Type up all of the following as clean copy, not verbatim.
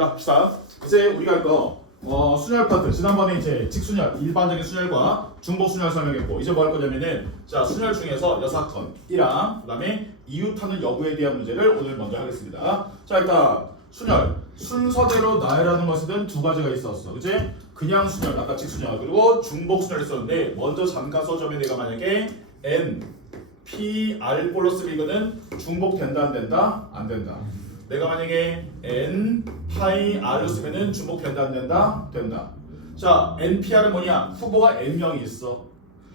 자, 봅시다. 이제 우리가 할 거 순열 파트. 지난번에 이제 직순열, 일반적인 순열과 중복 순열 설명했고, 이제 뭐 할 거냐면은 자, 순열 중에서 여사건이랑 그다음에 이웃하는 여부에 대한 문제를 오늘 먼저 하겠습니다. 자, 일단 순열. 순서대로 나열하는 것은 두 가지가 있었어. 그치? 그냥 순열, 아까 직순열, 그리고 중복 순열이 있었는데, 먼저 잠깐 써주면 내가 만약에 N, P, R 플러스 B거든 중복된다, 안 된다? 안 된다. 내가 만약에 N, 파이, R을 쓰면은 중복된다, 안 된다? 된다. 자, NPR은 뭐냐? 후보가 N명이 있어.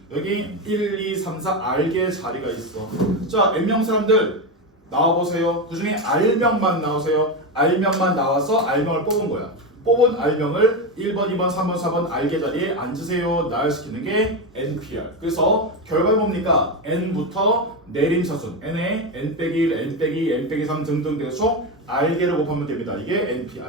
여기 1, 2, 3, 4 R개의 자리가 있어. 자, N명 사람들 나와보세요. 그 중에 R명만 나오세요. R명만 나와서 R명을 뽑은 거야. 뽑은 R명을 1번, 2번, 3번, 4번 R개 자리에 앉으세요. 나열시키는 게 NPR. 그래서 결과는 뭡니까? N부터 내림 차순 N에 N 빼기 1, N 빼기 2, N 빼기 3 등등 돼서 R개를 곱하면 됩니다. 이게 NPR.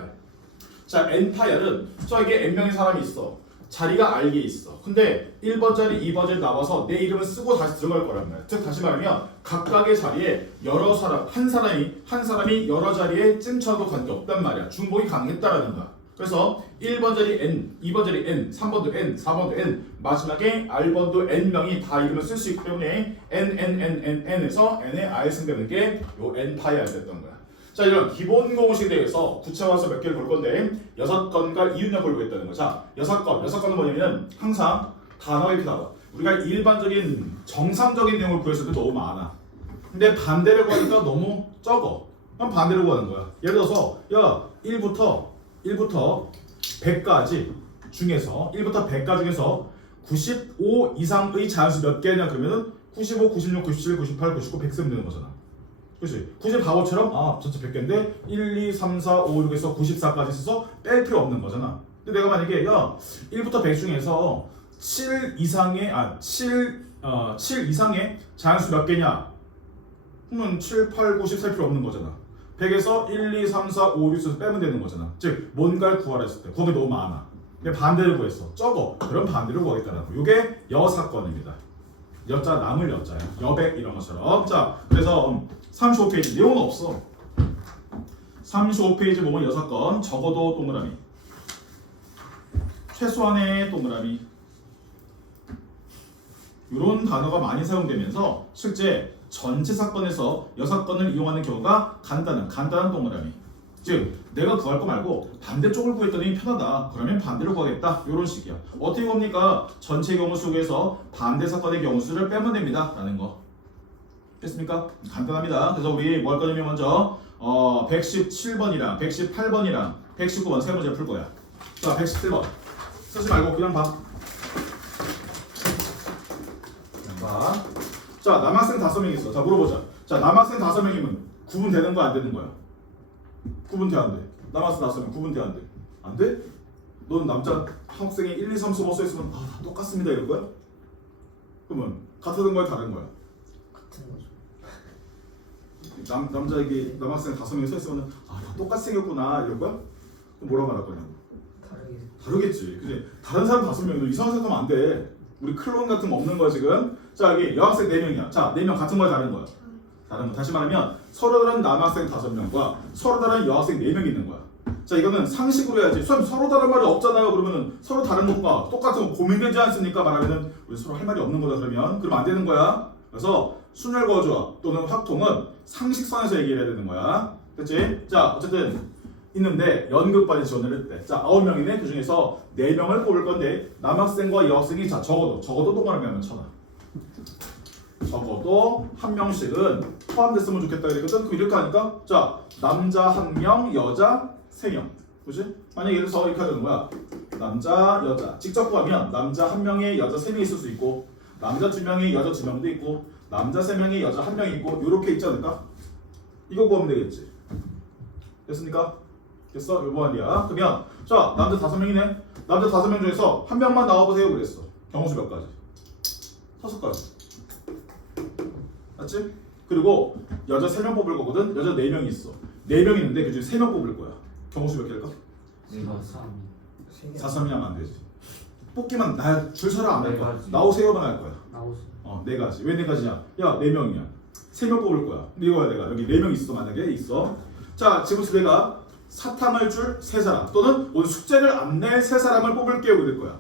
자, NPR은 저에게 N명의 사람이 있어. 자리가 R개 있어. 근데 1번 자리, 2번 자리 나와서 내 이름을 쓰고 다시 들어갈 거란 말이야. 즉 다시 말하면 각각의 자리에 여러 사람, 한 사람이 여러 자리에 찜쳐도 관계없단 말이야. 중복이 가능했다라는 거야. 그래서 1번 자리 N, 2번 자리 N, 3번도 N, 4번도 N, 마지막에 R번도 N명이 다 이름을 쓸 수 있기 때문에 N에서 N의 R 승되는 게 요 N 파이 R 됐던 거야. 자, 이런 기본 공식에 대해서 구체화해서 몇 개를 볼 건데 6건과 이웃녀 볼 거겠다는 거. 자, 6건은 뭐냐면 항상 단어가 이렇게 나와. 우리가 일반적인 정상적인 내용을 구했을 때 너무 많아. 근데 반대로 구하니까 너무 적어. 그럼 반대로 구하는 거야. 예를 들어서 야 1부터 100까지 중에서 1부터 100까지 중에서 95 이상의 자연수 몇 개냐 그러면은 95, 96, 97, 98, 99, 100 쓰면 되는 거잖아. 그렇지? 94호처럼 전체 100개인데 1, 2, 3, 4, 5, 6에서 94까지 있어서 뺄 필요 없는 거잖아. 근데 내가 만약에 1부터 100 중에서 7 이상의 자연수 몇 개냐? 그러면 7, 8, 9, 10 셀 필요 없는 거잖아. 100에서 1, 2, 3, 4, 5, 6, 7에서 빼면 되는 거잖아. 즉 뭔가를 구하라 했을 때 거기 너무 많아. 근데 반대로 구했어. 적어. 그럼 반대로 구하겠다는 거. 이게 여사건입니다. 여자 남을 여자야. 여백 이런 것처럼. 자, 그래서 35페이지 내용은 없어. 35페이지 보면 여사건 적어도 동그라미, 최소한의 동그라미 이런 단어가 많이 사용되면서 실제 전체 사건에서 여사건을 이용하는 경우가 간단한 동그라미. 즉 내가 구할 거 말고 반대쪽을 구했더니 편하다. 그러면 반대로 구하겠다. 이런 식이야. 어떻게 봅니까? 전체 경우 속에서 반대 사건의 경우 수를 빼면 됩니다. 라는 거. 됐습니까? 간단합니다. 그래서 우리 뭐 할 거냐면 먼저 117번이랑 118번이랑 119번 세 문제 풀 거야. 자, 117번 쓰지 말고 그냥 봐. 자, 남학생 5명 있어. 자, 물어보자. 자, 남학생 5명이면 구분되는 거야, 안 되는 거야? 구분돼, 안 돼? 남학생 5명 구분돼, 안 돼? 안 돼? 넌 남자 학생이 1, 2, 3, 4, 5 써있으면 다 똑같습니다 이런 거야? 그러면 같은 거야, 다른 거야? 같은 거죠. 남자에게 남학생 5명이 써있으면 다 똑같이 생겼구나 이런 거야? 그럼 뭐라고 말할 거냐고? 다르겠지. 그지? 다른 사람 5명도 이상한 생각하면 안 돼. 우리 클론 같은 거 없는 거야 지금. 자, 여기 여학생 4명이야. 자, 4명 같은 거야, 다른 거야? 다른 거. 다시 말하면 서로 다른 남학생 5명과 서로 다른 여학생 4명이 있는 거야. 자, 이거는 상식으로 해야지. 서로 다른 말이 없잖아요. 그러면은 서로 다른 것과 똑같은 거 고민되지 않습니까? 말하면은 우리 서로 할 말이 없는 거다 그러면. 그러면 안 되는 거야. 그래서 순열 거주와 또는 확통은 상식선에서 얘기를 해야 되는 거야. 됐지? 자, 어쨌든 있는데 연극반에 지원을 했대. 자, 9명이네. 그 중에서 4명을 뽑을 건데 남학생과 여학생이 자 적어도 동그라미 하면 천하. 적어도 한 명씩은 포함됐으면 좋겠다 이랬거든. 그럼 이렇게 하니까 자, 남자 1명, 여자 3명. 그지? 만약에 예를 들어서 이렇게 하는 거야. 남자, 여자. 직접 구하면 남자 1명에 여자 3명이 있을 수 있고 남자 2명에 여자 2명도 있고 남자 3명에 여자 1명이 있고 이렇게 있지 않을까? 이거 구하면 되겠지. 됐습니까? 됐어? 요거 말이야. 그러면 자, 남자 5명이네. 남자 5명 중에서 한 명만 나와보세요 그랬어. 경우수 몇 가지? 5가지. 맞지? 그리고 여자 3명 뽑을 거거든. 여자 4명이 있어. 4명 있는데 그 중에 3명 뽑을 거야. 경우수 몇 개일까? 4, 3이면 안 되지. 뽑기만 줄 서라 안 할 거야. 나오세요만 할 거야. 나오세요. 4가지. 왜 4가지냐? 야, 4명이야. 3명 뽑을 거야. 근데 이거야 내가 여기 4명 있어. 만약에 있어. 자, 지금 내가 사탕을 줄 세 사람 또는 오늘 숙제를 안 낼 세 사람을 뽑을게요. 이럴 거야.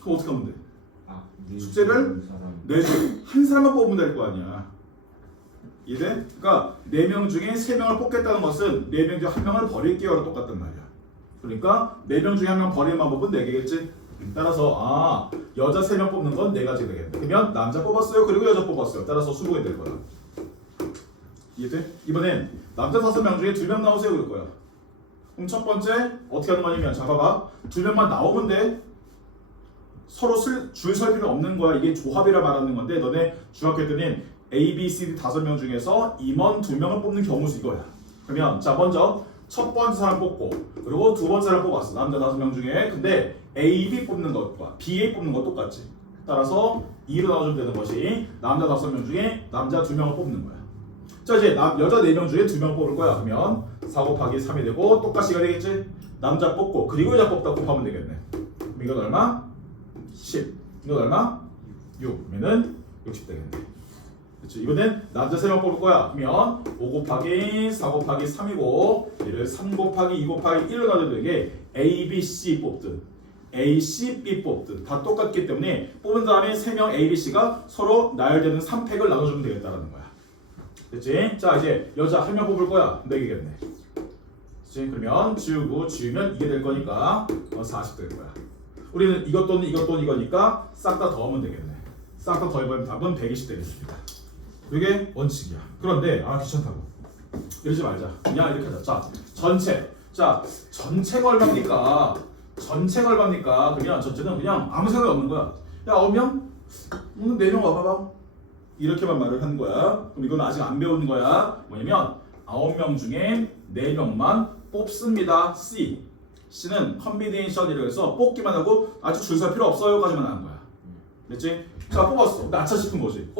그럼 어떻게 하면 돼? 숙제를 내줄 한 사람만 뽑으면 될 거 아니야. 이해돼? 그러니까 4명 중에 3명을 뽑겠다는 것은 4명 중에 1명을 버릴게요랑 똑같단 말이야. 그러니까 4명 중에 1명 버리는 방법은 4개겠지? 따라서 여자 3명 뽑는 건 4가지 되겠네. 그러면 남자 뽑았어요. 그리고 여자 뽑았어요. 따라서 20개 될 거야. 이해돼? 이번엔 남자 5명 중에 2명 나오세요. 그럴 거야. 그럼 첫 번째 어떻게 하는 거냐면 자 봐봐. 2명만 나오면 돼. 서로 줄 설 필요 없는 거야. 이게 조합이라 말하는 건데 너네 중학교 때는 A, B, C, D 5명 중에서 임원 2명을 뽑는 경우수 이거야. 그러면 자 먼저 첫 번째 사람 뽑고 그리고 두 번째 사람 뽑았어. 남자 5명 중에. 근데 A, B 뽑는 것과 B, A 뽑는 것 똑같지. 따라서 2로 나눠주면 되는 것이 남자 5명 중에 남자 2명을 뽑는 거야. 자 이제 여자 4명 중에 2명 뽑을 거야. 그러면 4 곱하기 3이 되고 똑같이가 되겠지. 남자 뽑고 그리고 여자 뽑다 곱하면 되겠네. 그럼 이건 얼마? 10. 이건 얼마? 6. 그러면은 60 되겠네. 그렇지. 이번엔 남자 3명 뽑을 거야. 그러면 5 곱하기 4 곱하기 3이고 얘를 3 곱하기 2 곱하기 1로 나눠도 되게 A, B, C 뽑든 A, C, B 뽑든 다 똑같기 때문에 뽑은 다음에 3명 A, B, C가 서로 나열되는 3팩을 나눠주면 되겠다라는 거야. 됐지? 자 이제 여자 1명 뽑을 거야. 4개겠네. 그렇지? 그러면 지우면 이게 될 거니까 40 될 거야. 우리는 이것 또는 이거니까 싹 다 더하면 되겠네. 싹 다 더해보면 답은 120 되겠습니다. 이게 원칙이야. 그런데 귀찮다고 이러지 말자. 그냥 이렇게 하자. 자 전체가 얼마입니까? 그러면 전체는 그냥 아무 생각이 없는 거야. 야 9명? 4명 와봐봐. 이렇게만 말을 하는 거야. 그럼 이건 아직 안 배우는 거야. 뭐냐면 9명 중에 4명만 뽑습니다. C는 컨비네이션이라고 해서 뽑기만 하고 아직 줄 설 필요 없어요 까지만 하는 거야. 됐지? 자 뽑았어. 나차 싶은 거지.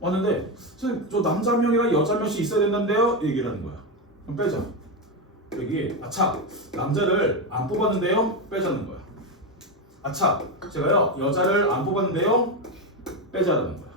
왔는데 선생님 저 남자 한 명이랑 여자 한 명씩 있어야 된다는데요? 얘기를 하는 거야. 그럼 빼자. 여기 남자를 안 뽑았는데요? 빼자는 거야. 제가요 여자를 안 뽑았는데요? 빼자라는 거야.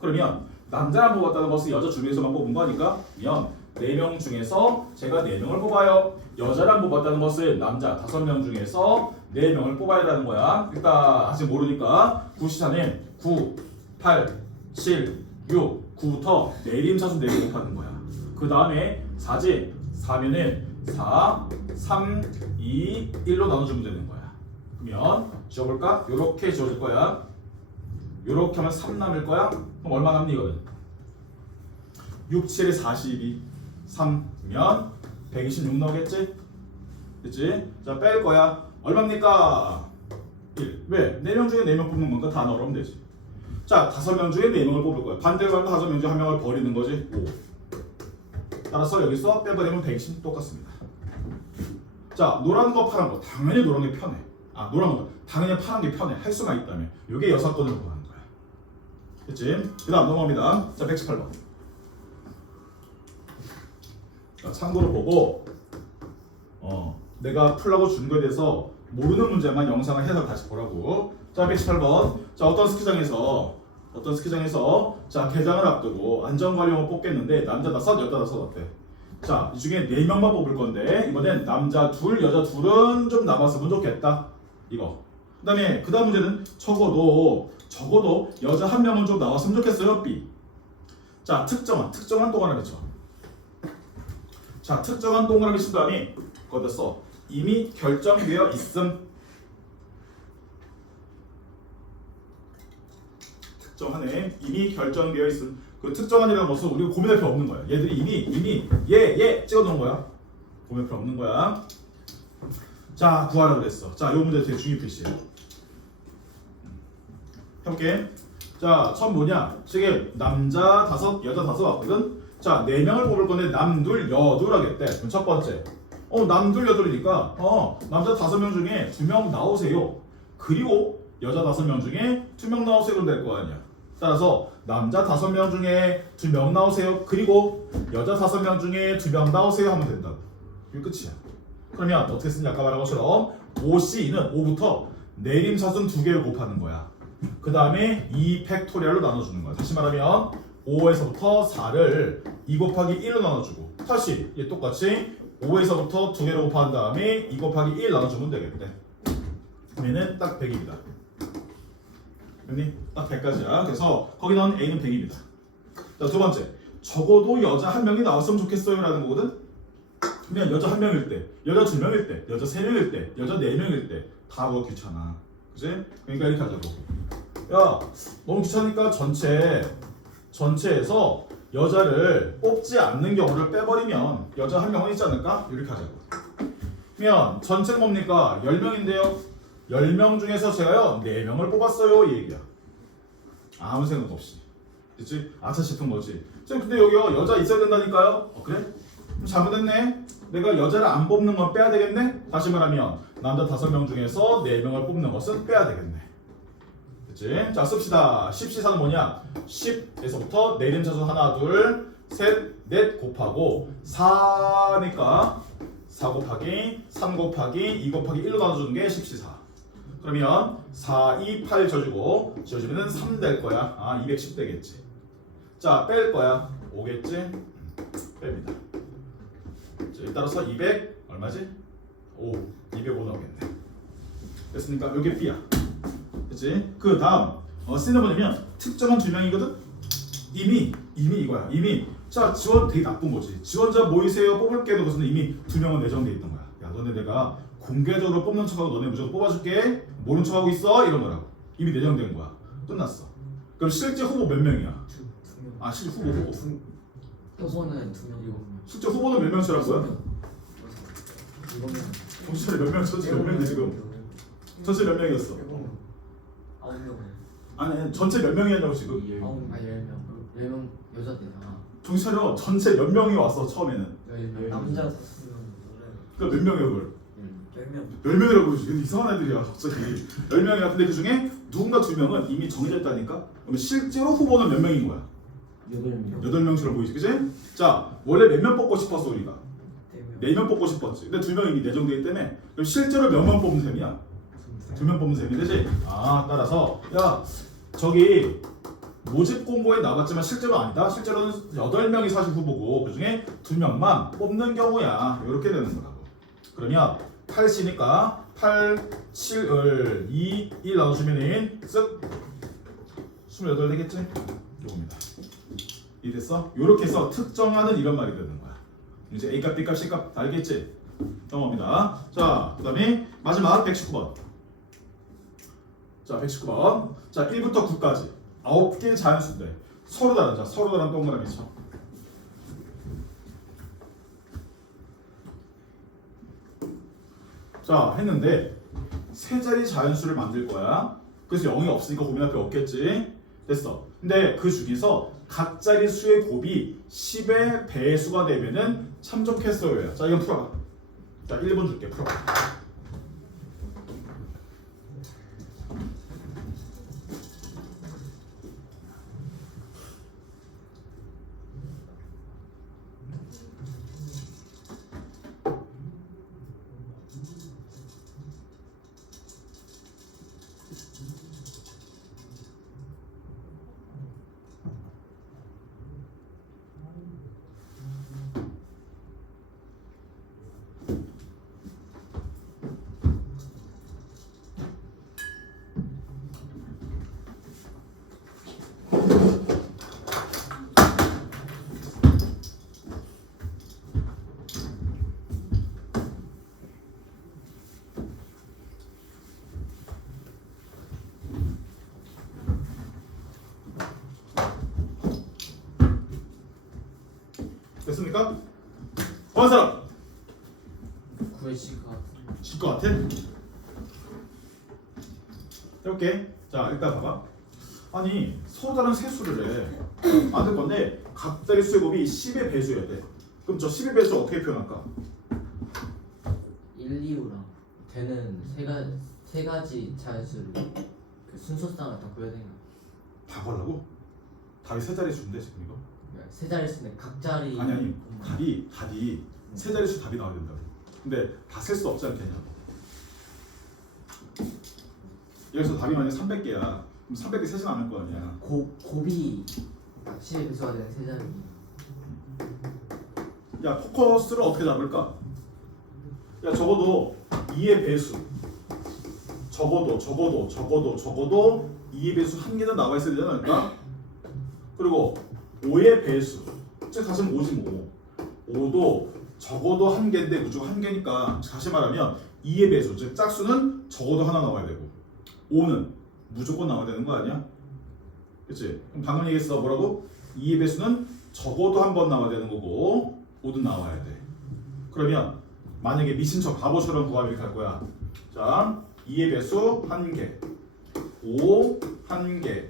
그러면 남자 안 뽑았다는 것은 여자 중에서만 뽑은 거니까 그러면 4명 중에서 제가 4명을 뽑아요. 여자를 안 뽑았다는 것은 남자 5명 중에서 4명을 뽑아야 하는 거야. 일단 아직 모르니까 9시차는 9, 8, 7, 6, 9부터 내림차순 4개 곱하는 거야. 그 다음에 4지. 4면은 4, 3, 2, 1로 나눠주면 되는 거야. 그러면 지워볼까? 요렇게 지워질 거야. 요렇게 하면 3 남을 거야. 그럼 얼마 남니 이거는? 6, 7에 42 3면 126 나오겠지? 그치? 자 뺄 거야. 얼마입니까? 1. 왜? 4명 중에 4명 뽑는 거니까 다 넣으면 되지. 자 5명 중에 4명을 뽑을 거야. 반대로 하면 5명 중에 1명을 버리는 거지. 5. 따라서 여기서 빼버리면 120 똑같습니다. 자 노란 거 파란 거 당연히 노란 게 편해. 노란 거 당연히 파란 게 편해. 할 수가 있다면 이게 여사건으로 보는 거야. 그치? 그 다음 넘어갑니다. 자 118번. 참고로 보고 내가 풀라고 준 거에 대해서 모르는 문제만 영상을 해서 다시 보라고. 자 118번. 자 어떤 스키장에서 자 개장을 앞두고 안전관리원 뽑겠는데 남자 5, 여자 5 어때? 자 이 중에 4명만 뽑을 건데 이번엔 남자 2, 여자 2은 좀 남았으면 좋겠다. 이거. 그 다음 문제는 적어도 여자 1명은 좀 나왔으면 좋겠어요. B. 자 특정한 동그라미 쳐. 자 특정한 동그라미 친 다음에 거기다 써. 이미 결정되어 있음. 특정한에 이미 결정되어 있음. 그 특정한이라는 것은 우리가 고민할 필요 없는 거야. 얘들이 이미 얘 찍어놓은 거야. 고민할 필요 없는 거야. 자 구하라 그랬어. 자 요 문제 되게 중요 필수야. 해볼게. 자 처음 뭐냐? 지금 남자 5, 여자 5 왔거든. 자 4명을 뽑을 건데 남둘, 여둘 하겠대. 그럼 첫 번째. 남둘, 여둘이니까 남자 5명 중에 2명 나오세요. 그리고 여자 5명 중에 2명 나오세요. 그럼 될 거 아니야. 따라서 남자 5명 중에 2명 나오세요. 그리고 여자 5명 중에 2명 나오세요 하면 된다. 이게 끝이야. 그러면 어떻게 쓰냐? 아까 말한 것처럼 5C는 5부터 내림차순 2개를 곱하는 거야. 그 다음에 2 팩토리얼로 나눠주는 거야. 다시 말하면 5에서부터 4를 2 곱하기 1로 나눠주고 다시 얘 똑같이 5에서부터 2개로 곱한 다음에 2 곱하기 1 나눠주면 되겠대. 그러면은 딱 100입니다. 딱 100까지야. 그래서 거기 넣은 A는 100입니다. 자, 두 번째. 적어도 여자 한 명이 나왔으면 좋겠어요 라는 거거든. 그냥 여자 한 명일 때, 여자 두 명일 때, 여자 세 명일 때, 여자 네 명일 때 다 그거 귀찮아. 그치? 그러니까 이렇게 하자고. 야, 너무 귀찮으니까 전체에서 여자를 뽑지 않는 경우를 빼버리면 여자 한 명은 있지 않을까? 이렇게 하자고. 그러면 전체는 뭡니까? 10명인데요. 10명 중에서 제가요 4명을 뽑았어요 이 얘기야. 아무 생각 없이. 그치? 아차 싶은 거지. 쌤 근데 여기요 여자 있어야 된다니까요? 그래? 잘못했네. 내가 여자를 안 뽑는 건 빼야 되겠네? 다시 말하면 남자 5명 중에서 4명을 뽑는 것은 빼야 되겠네. 그치? 자 씁시다. 10시사는 뭐냐? 10에서부터 내림차수 하나 둘 셋 넷 곱하고 4니까 4 곱하기 3 곱하기 2 곱하기 1로 나눠주는 게 10시사. 그러면 4, 2, 8 져주고 지워주면 3 될 거야. 아 210 되겠지. 자 뺄 거야. 5겠지? 뺍니다. 자, 따라서 200 얼마지? 5, 205 나오겠네. 됐으니까 요게 B야. 그치? 그 다음 C는 뭐냐면 특정한 2명이거든? 이미 이거야. 이미 자 지원 되게 나쁜 거지. 지원자 모이세요 뽑을게도 그것은 이미 2명은 내정돼 있던 거야. 야 너네 내가 공개적으로 뽑는 척하고 너네 무조건 뽑아줄게. 모른 척하고 있어 이런 거라고. 이미 내정된 거야. 끝났어. 그럼 실제 후보 몇 명이야? 두 명. 아 실제 후보. 후보는 2명. 실제 후보는 몇 명이라고요? 이거면 정신차려 몇 명? 전체 몇 명인데 지금? 전체 몇 명이었어? 9명. 아니 전체 몇 명이었냐고 지금? 10명. 10명 여자대잖아. 정신차려 전체 몇 명이 왔어 처음에는? 10명. 남자 5명. 그러니까 몇 명이야 그걸? 10명. 10명이라고 그러지. 이상한 애들이야 갑자기. 10명이야. 근데 그 중에 누군가 2명은 이미 정해졌다니까? 그러면 실제로 후보는 몇 명인 거야? 8명. 8명처럼 보이지 그치? 자 원래 몇 명 뽑고 싶었어 우리가? 4명. 4명 뽑고 싶었지. 근데 2명이 이미 내정돼 있기 때문에 그럼 실제로 몇 명 뽑는 셈이야? 2명 뽑는 셈이 되지? 아 따라서 야 저기 모집 공고에 나왔지만 실제로 아니다. 실제로는 8명이 사실 후보고 그 중에 2명만 뽑는 경우야. 이렇게 되는 거라고. 그러면 8C니까 8, 7을 2, 1 나눠주면은 쓱 28 되겠지? 요겁니다. 이해됐어? 요렇게 해서 특정하는 이런 말이 되는 거야. 이제 A값, B값, C값 다 알겠지? 넘어갑니다. 자, 그 다음에 마지막 119번. 자, 119번. 자, 1부터 9까지 9개의 자연수인데 서로 다른 자, 서로 다른 동그라미 쳐. 자, 했는데 세 자리 자연수를 만들 거야. 그래서 0이 없으니까 고민할 필요 없겠지. 됐어. 근데 그 중에서 각 자리 수의 곱이 10의 배수가 되면은 참족했어요. 자, 이건 풀어봐. 자, 1번 줄게. 풀어봐. 됐습니까? 어느 사람? 구해지가 질 것 같아? 해볼게. 자, 일단 봐봐. 아니, 서로 다른 세수를 해. 만들 건데 각 자리 수의 곱이 10의 배수여야 돼. 그럼 저 10의 배수 어떻게 표현할까? 1, 2, 5랑 되는 세 가지 자연수를 그 순서상을 다 구해야 되는 거야. 다 걸라고? 답이 세 자리 수인데 지금 이거? 세 자릿수는 각 자리. 아니 답이 세 자리 수 답이 나와야 된다고. 근데 다 셀 수 없지 않겠냐고. 여기서 답이 만약 300개야. 그럼 300개 세진 않을 거 아니야. 곱이 10의 배수가 되는 세 자리. 야, 포커스를 어떻게 잡을까? 야 적어도 2의 배수 적어도 2의 배수 한 개는 나와 있어야 되지 않을까? 그리고 5의 배수 즉 다시 5지 뭐 5도 적어도 한 개인데 무조건 한 개니까 다시 말하면 2의 배수 즉 짝수는 적어도 하나 나와야 되고 5는 무조건 나와야 되는 거 아니야? 그치? 그럼 방금 얘기했어 뭐라고? 2의 배수는 적어도 한 번 나와야 되는 거고 5도 나와야 돼. 그러면 만약에 미친 척 바보처럼 구하면 이렇게 할 거야. 자 2의 배수 1개 5 1개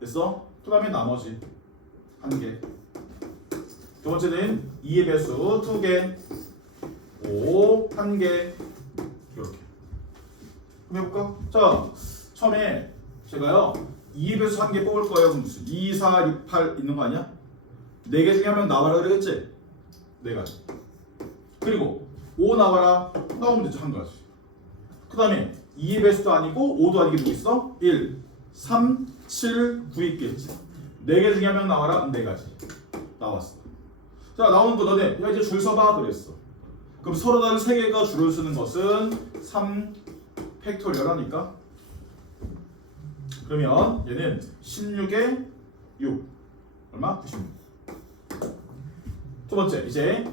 됐어? 그 다음에 나머지 1개 두 번째는 2의 배수 2개 5 1개 이렇게 그럼 해볼까? 자 처음에 제가요 2의 배수 1개 뽑을 거예요. 그럼 무슨 2, 4, 6, 8 있는 거 아니야? 4개 중에 한 명 나와라 그랬지? 4가지 그리고 5 나와라 나오면 되죠. 한 가지 그 다음에 2의 배수도 아니고 5도 아니게 누구 있어? 1, 3, 7, 9 있겠지 4개 중에 한 명 나와라 4가지 나왔어. 자 나오는 거 너네 야 이제 줄 서봐 그랬어. 그럼 서로 다른 3개가 줄을 쓰는 것은 3 팩토리얼 하니까 그러면 얘는 16에 6 얼마? 96. 두 번째 이제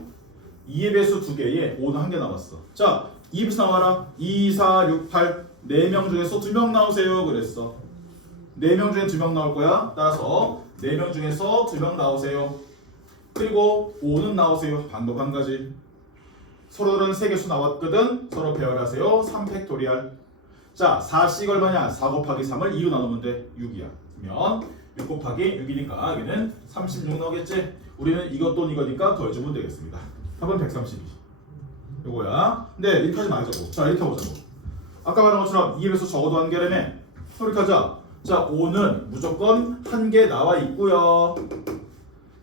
2의 배수 2개에 5는 1개 나왔어. 자 2의 배수 나와라 2, 4, 6, 8 4명 중에서 2명 나오세요 그랬어. 4명 중에 2명 나올 거야. 따라서 4명 중에서 2명 나오세요. 그리고 5는 나오세요. 방법 한 가지. 서로들은 3개수 나왔거든. 서로 배열하세요. 3팩토리얼. 자 4씩 얼마냐? 4 곱하기 3을 2로 나누면 돼. 6이야. 그러면 6 곱하기 6이니까 여기는 36 나오겠지? 우리는 이것 또는 이거니까 더해주면 되겠습니다. 답은 132 요거야. 근데 이렇게 하지 말자고. 자 이렇게 해보자고. 아까 말한 것처럼 2의 배수 적어도 1개라며 이렇게 하자. 자 5는 무조건 1개 나와 있고요. 그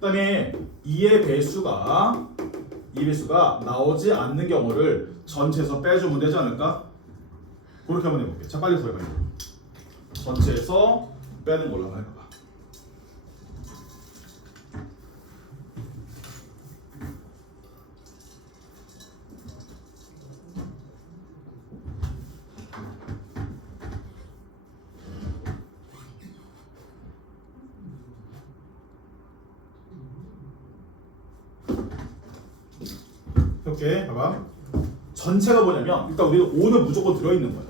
다음에 2의 배수가 나오지 않는 경우를 전체에서 빼주면 되지 않을까? 그렇게 한번 해볼게. 자 빨리 구해봐. 전체에서 빼는 걸로 한번 해봐봐. 이렇게 봐봐. 전체가 뭐냐면 일단 우리는 5는 무조건 들어있는 거야.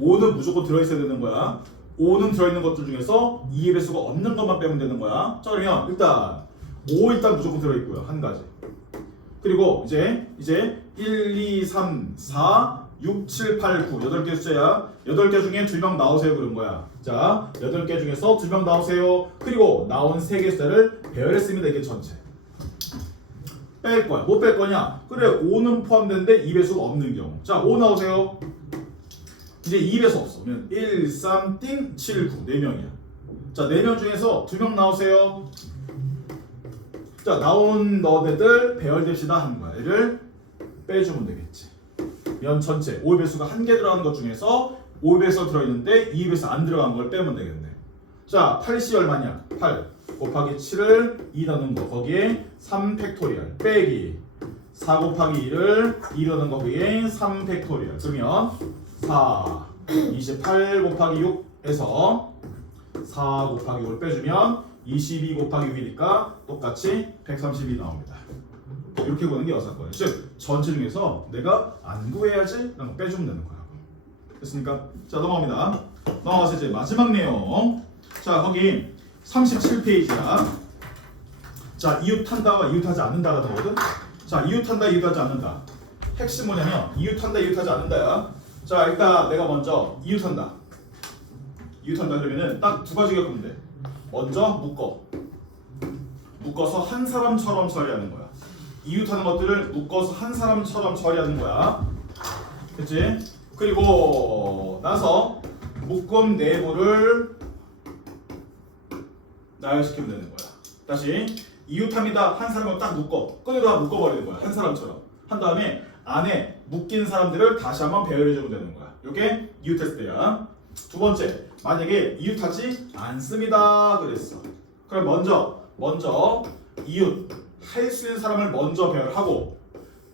5는 무조건 들어있어야 되는 거야. 5는 들어있는 것들 중에서 2의 배수가 없는 것만 빼면 되는 거야. 자 그러면 일단 5 일단 무조건 들어있고요. 한 가지. 그리고 이제 1, 2, 3, 4, 6, 7, 8, 9 8개 숫자야. 8개 중에 2명 나오세요 그런 거야. 자 8개 중에서 2명 나오세요. 그리고 나온 3개 숫자를 배열했습니다. 이게 전체. 뺄 거야. 못 뺄 거냐? 그래 5는 포함되는데 2배수가 없는 경우. 자 5 나오세요. 이제 2배수 없어. 그러면 1, 3, 띵, 7, 9 4명이야. 자 4명 중에서 2명 나오세요. 자 나온 너네들 배열됩시다 하는 거야. 얘를 빼주면 되겠지. 면 전체 5의 배수가 1개 들어가는 것 중에서 5의 배수가 들어있는데 2의 배수 안 들어간 걸 빼면 되겠네. 자 8이 얼마냐? 8 곱하기 7을 2 넣는 거 거기에 3 팩토리얼 빼기 4 곱하기 2를 2 넣는 거 거기에 3 팩토리얼 그러면 4 28 곱하기 6에서 4 곱하기 5를 빼주면 22 곱하기 6이니까 똑같이 132 나옵니다. 이렇게 구하는 게 여사건이에요. 즉 전체 중에서 내가 안 구해야지 라는 거 빼주면 되는 거야. 됐습니까? 자 넘어갑니다. 넘어가서 이제 마지막 내용. 자 거기 37페이지야. 자 이웃한다와 이웃하지 않는다가 나오거든. 자 이웃한다 이웃하지 않는다. 핵심 뭐냐면 이웃한다 이웃하지 않는다야. 자 일단 내가 먼저 이웃한다 그러면은 딱 2가지 겪으면 돼. 먼저 묶어서 한 사람처럼 처리하는 거야. 이웃하는 것들을 묶어서 한 사람처럼 처리하는 거야. 그치? 그리고 나서 묶음 내부를 나열시키면 되는 거야. 다시 이웃합니다. 한 사람을 딱 꺼내다 묶어버리는 거야. 한 사람처럼. 한 다음에 안에 묶인 사람들을 다시 한번 배열해주면 되는 거야. 이게 이웃했을 때야. 두 번째, 만약에 이웃하지 않습니다 그랬어. 그럼 먼저 이웃 할 수 있는 사람을 먼저 배열하고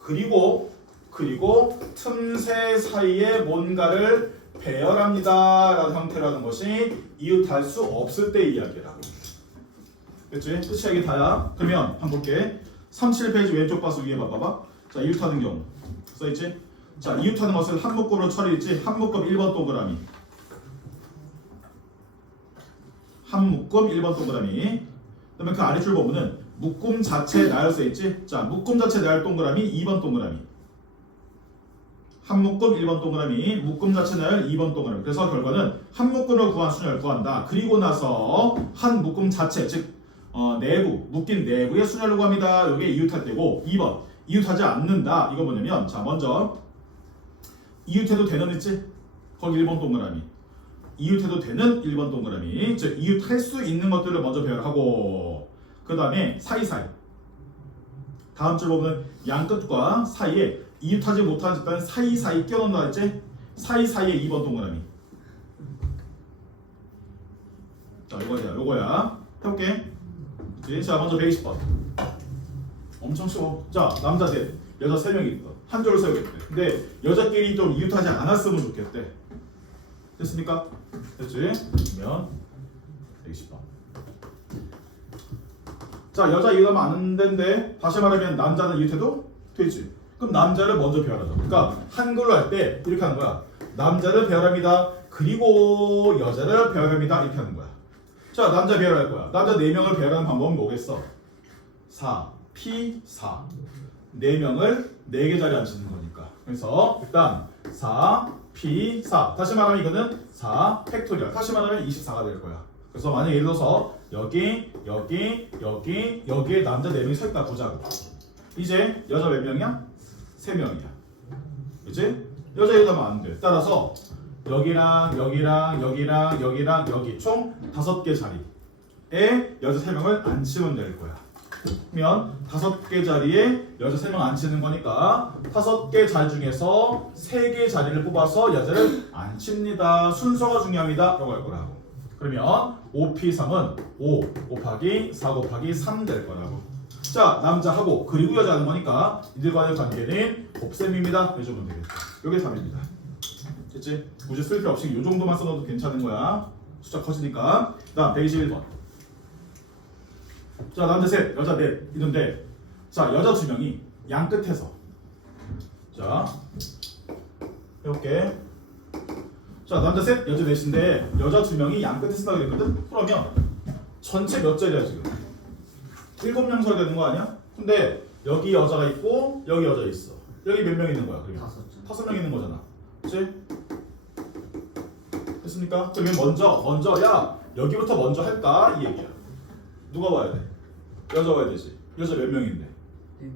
그리고 그리고 틈새 사이에 뭔가를 배열합니다 라는 형태라는 것이 이웃할 수 없을 때 이야기라고. 그치? 끝이 이게 다야. 그러면 한번 볼게. 37페이지 왼쪽 봐서 위에 봐봐. 자, 이웃하는 경우 써있지? 자, 이웃하는 것을 한 묶음으로 처리했지? 한 묶음 1번 동그라미, 한 묶음 1번 동그라미. 그다음에 그 아래줄 보면은 묶음 자체 나열 써있지? 자, 묶음 자체 나열 동그라미 2번 동그라미, 한 묶음 1번 동그라미, 묶음 자체 나열 2번 동그라미. 그래서 결과는 한 묶음을 구한 순열 구한다. 그리고 나서 한 묶음 자체, 즉 내부, 묶인 내부의 순열을 구합니다. 이게 이웃할 때고, 2번 이웃하지 않는다. 이거 뭐냐면, 자, 먼저 이웃해도 되는 있지? 거기 1번 동그라미, 이웃해도 되는 1번 동그라미, 즉 이웃할 수 있는 것들을 먼저 배열하고, 그 다음에 사이사이, 다음 줄 보면 양끝과 사이에 이웃하지 못한 집단 사이사이 끼워넣는다 했지? 사이사이에 2번 동그라미. 자, 요거야. 해볼게. 그치? 자, 먼저 120번. 엄청 쉬워. 자, 남자 셋, 여자 3명이 있다. 한 줄을 세우겠대. 근데 여자끼리 좀 이웃하지 않았으면 좋겠대. 됐습니까? 됐지? 그러면 120번. 자, 여자 이웃하면 안 된대. 다시 말하면 남자는 이웃해도 되지. 그럼 남자를 먼저 배열하자. 그러니까 한글로 할 때 이렇게 하는 거야. 남자를 배열합니다. 그리고 여자를 배열합니다. 이렇게 하는 거야. 자, 남자 배열할 거야. 남자 4명을 배열하는 방법은 뭐겠어? 4, P, 4. 4명을 4개 자리에 앉히는 거니까. 그래서 일단 4, P, 4. 다시 말하면 이거는 4 팩토리얼. 다시 말하면 24가 될 거야. 그래서 만약 예를 들어서 여기에 남자 4명이 서 있다 보자고. 이제 여자 몇 명이야? 3명이야. 그치? 여자 이러면 안 돼. 따라서 여기랑 여기 총 5개 자리에 여자 3명을 앉히면 될 거야. 그러면 5개 자리에 여자 3명 앉히는 거니까 5개 자리 중에서 3개 자리를 뽑아서 여자를 앉힙니다. 순서가 중요합니다. 라고 할 거라고. 그러면 5P3은 5 곱하기 4 곱하기 3 될 거라고. 자, 남자하고 그리고 여자 하는 거니까 이들과의 관계는 곱셈입니다. 해주면 되겠다. 이게 답입니다. 됐지? 굳이 쓸 필요 없이 이 정도만 써도 괜찮은 거야. 숫자 커지니까. 다음 121번. 자, 남자 셋, 여자 넷 있는데, 자, 여자 2명이 양 끝에서, 자, 해볼게. 자, 남자 셋, 여자 넷인데 여자 2명이 양 끝에 쓴다 그랬거든. 그러면 전체 몇 자리야 지금? 7명 서야 되는 거 아니야? 근데 여기 여자가 있고 여기 여자 있어. 여기 몇 명 있는 거야? 그러면 5명 있는 거잖아. 그렇지? 됐습니까? 그러면 먼저 야 여기부터 먼저 할까? 이 얘기야. 누가 와야 돼? 여자 와야 되지. 여자 몇 명인데?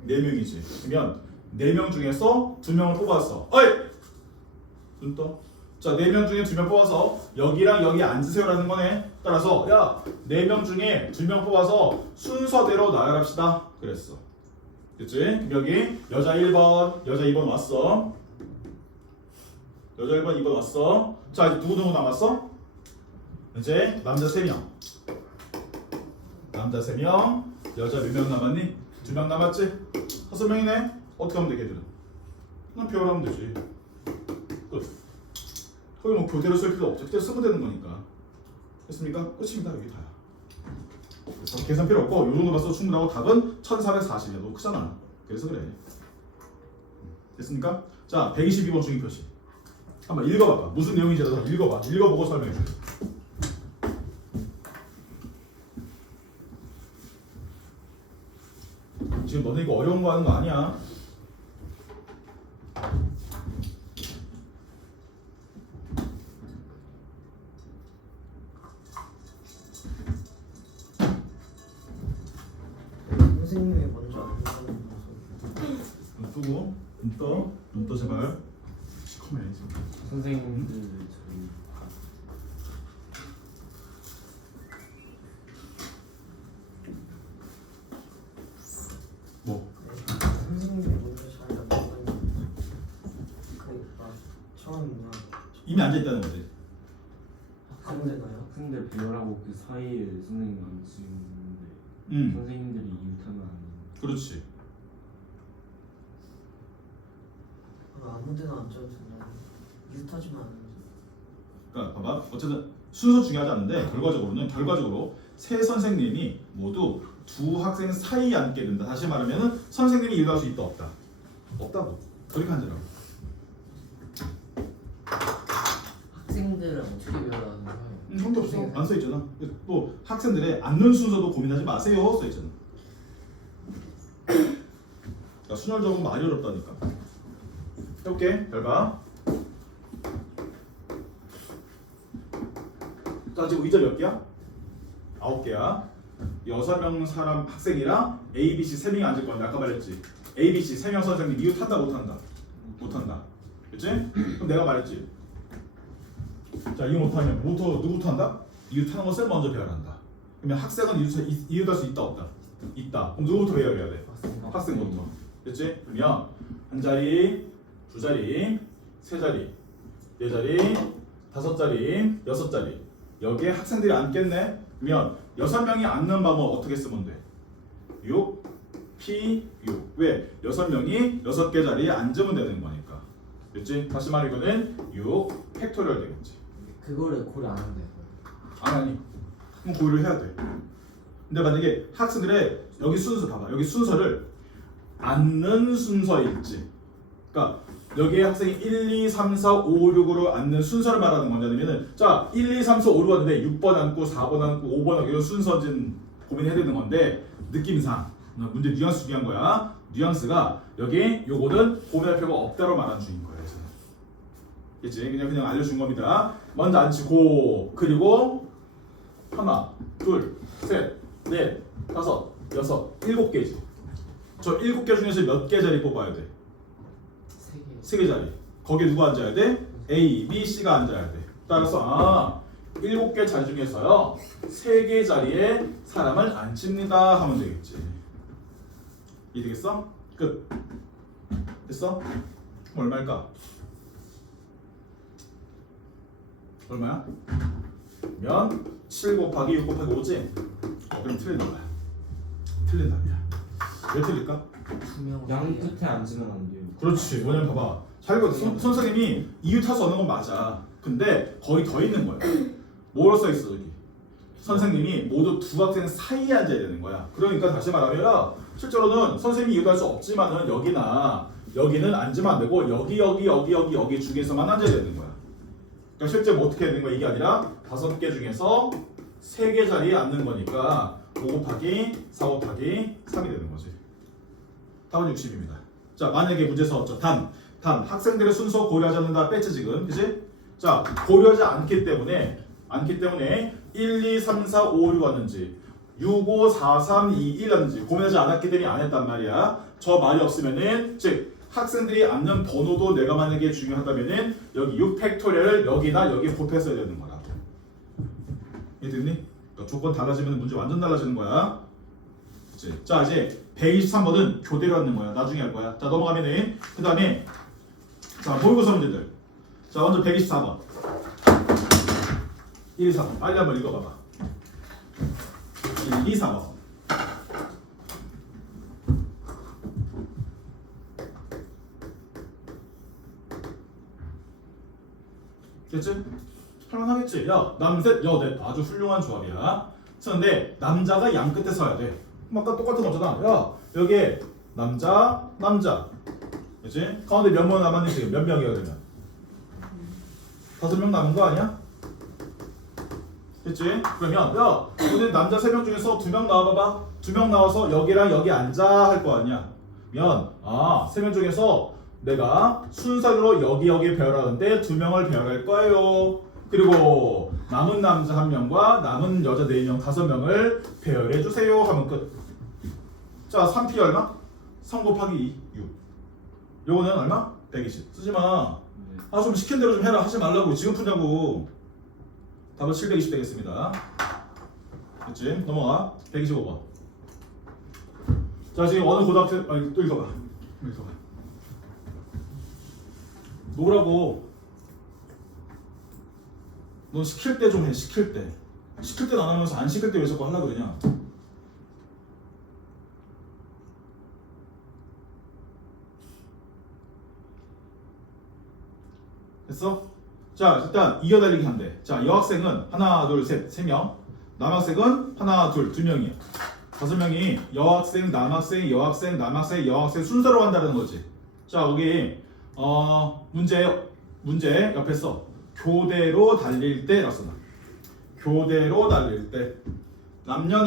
4명이지. 그러면 4명 중에서 2명을 뽑았어. 어이! 눈 떠. 자, 4명 중에 2명 뽑아서 여기랑 여기 앉으세요라는 거네. 따라서 야 4명 중에 2명 뽑아서 순서대로 나열합시다. 그랬어. 됐지? 그럼 여기 여자 1번, 여자 2번 왔어. 여자 1번, 2번 왔어. 자, 이제 누구 남았어? 이제 남자 3명. 남자 3명. 여자 몇 명 남았니? 2명 남았지? 5명이네? 어떻게 하면 돼, 걔들은? 그냥 배열하면 되지. 끝. 거기 뭐 교대로 쓸 필요 없죠. 그때 쓰면 되는 거니까. 됐습니까? 끝입니다. 여기 다야. 그래서 계산 필요 없고 요 정도만 써도 충분하고 답은 1440이야. 너무 크잖아. 그래서 그래. 됐습니까? 자, 122번 중위 표시. 한번 읽어봐봐. 무슨 내용인지라도 읽어봐. 읽어보고 설명해줘. 지금 너네 이거 어려운 거 하는 거 아니야? 선생님이 먼저 안 한다는 눈 뜨고 눈 떠 제발. 시커매 지금. 선생님들 저희 뭐? 선생님이 먼저 잘 안 한다는 그러니까 처음이냐 이미 앉아 있다는 거지. 안 되나요? 학생들 배열하고 그 사이에 선생님 앉히는데 선생님들이 이웃하면 안 돼요. 그렇지. 아무 데나 앉아도 된다. 유타지만 않으면 그러니까 봐봐. 어쨌든 순서 중요하지 않은데 결과적으로 세 선생님이 모두 두 학생 사이에 앉게 된다. 다시 말하면은 선생님이 일할 수 있다 없다. 없다고. 그렇게 한다고. 학생들은 어떻게 배우라는 거예요? 한게 없어. 안 써 있잖아. 또 학생들의 앉는 순서도 고민하지 마세요. 써 있잖아. 야, 순열 적은 말이 어렵다니까. 해볼게. 결과. 자, 지금 의자 몇 개야? 9개야. 6명 사람 학생이랑 A, B, C 3명이 앉을 건데 아까 말했지. A, B, C 3명 선생님 이유 탄다 못한다? 못한다. 그치? 그럼 내가 말했지. 자, 이유 못하면 누구부터 한다? 이유 타는 것을 먼저 배워야 한다. 그러면 학생은 이유 탈 수 있다 없다? 있다. 그럼 누구부터 배워야 돼? 학생부터. 그치? 그러면 한 자리, 두 자리, 세 자리, 네 자리, 다섯 자리, 여섯 자리. 여기에 학생들이 앉겠네? 그러면 6명이 앉는 방법 어떻게 쓰면 돼? 6, P, 6. 왜? 6명이 6개 자리에 앉으면 되는 거니까. 그치? 다시 말해 이거는 6 팩토리얼 되겠지. 그거를 고려 안 한대. 아니. 그럼 고려를 해야 돼. 근데 만약에 학생들의 여기 순서 봐봐. 여기 순서를 앉는 순서일지. 그러니까 여기에 학생이 1, 2, 3, 4, 5, 6으로 앉는 순서를 말하는 거냐면은 자 1, 2, 3, 4, 5로 왔는데 6번 앉고 4번 앉고 5번 앉고 이런 순서진 고민해야 되는 건데 느낌상 문제 뉘앙스 중요한 거야. 뉘앙스가 여기 요거는 고민할 필요가 없다로 말하는 중인 거예요. 그치? 그냥 알려준 겁니다. 먼저 앉히고 그리고 하나, 둘, 셋, 넷, 다섯, 여섯, 7개지. 저 7개 중에서 몇 개 자리 뽑아야 돼? 3개 자리. 거기에 누가 앉아야 돼? A, B, C가 앉아야 돼. 따라서 7개 자리 중에서요 3개 자리에 사람을 앉힙니다 하면 되겠지. 이해되겠어? 끝. 됐어? 그럼 얼마일까? 얼마야? 그러면 7 곱하기 6 곱하기 5지? 그럼 틀린 답이야. 틀린 답이야. 왜 틀릴까? 양 끝에 앉으면 안 돼요. 그렇지. 왜냐면 봐봐. 자기가 선생님이 이유 타서 얻는 건 맞아. 근데 거기 더 있는 거야. 뭐로 써 있어 여기? 선생님이 모두 두 학생 사이에 앉아야 되는 거야. 그러니까 다시 말하면 실제로는 선생님이 이유할 수 없지만은 여기나 여기는 앉으면 안 되고 여기 중에서만 앉아야 되는 거야. 그러니까 실제 뭐 어떻게 해야 되는 거야? 이게 아니라 5개 중에서 3개 자리에 앉는 거니까 5 곱하기 4 곱하기 3이 되는 거지. 답은 60입니다. 자, 만약에 문제 써왔죠. 단 학생들의 순서 고려하지 않는다 뺐지 지금. 그치? 자, 고려하지 않기 때문에 1, 2, 3, 4, 5, 6 왔는지 6, 5, 4, 3, 2, 1 왔는지 고민하지 않았기 때문에 안 했단 말이야. 저 말이 없으면은 즉 학생들이 앉는 번호도 내가 만약에 중요하다면은 여기 6팩토리얼을 여기나 여기 곱했어야 되는 거라. 이해됐니? 그러니까 조건 달라지면 문제 완전 달라지는 거야. 그치? 자, 이제 123번은 교대로 하는 거야. 나중에 할 거야. 자, 넘어가면은 그 다음에 자 모의고사 문제들. 자, 먼저 124번. 1, 2, 4번. 빨리 한번 읽어봐봐. 1, 2, 4번. 됐지? 할만하겠지? 야, 남셋, 여넷 아주 훌륭한 조합이야. 그런데 남자가 양 끝에 서야 돼. 그럼 아까 똑같은 거잖아. 야, 여기에 남자. 그치? 가운데 몇 명 남았니 지금? 몇 명이야 그러면? 5명 남은 거 아니야? 됐지? 그러면 야, 오늘 남자 3명 중에서 2명 나와봐봐. 2명 나와서 여기랑 여기 앉아 할 거 아니야? 그러면 3명 중에서 내가 순서로 여기 배열하는데 2명을 배열할 거예요. 그리고 남은 남자 1명과 남은 여자 4명, 5명을 배열해 주세요 하면 끝. 자, 3P 얼마? 3 곱하기 2, 6. 요거는 얼마? 120. 쓰지 마. 좀 시킨 대로 좀 해라. 하지 말라고. 지금 푸냐고. 답은 720 되겠습니다. 됐지? 넘어가. 125번. 자, 지금 어느 고등학교 또 읽어봐. 노라고. 너 시킬 때 좀 해. 시킬 때. 시킬 때는 안 하면서 안 시킬 때 왜 자꾸 하려고 그러냐? 됐어? 자 일단 이어달리기 한대. 자 여학생은 하나 둘 셋 세 명, 남학생은 하나 둘 두 명이야. 5명이 여학생 남학생 여학생 남학생 여학생 순서로 한다는 거지. 자 여기 문제 옆에 써 교대로 달릴 때라고 써놔. 교대로 달릴 때 남녀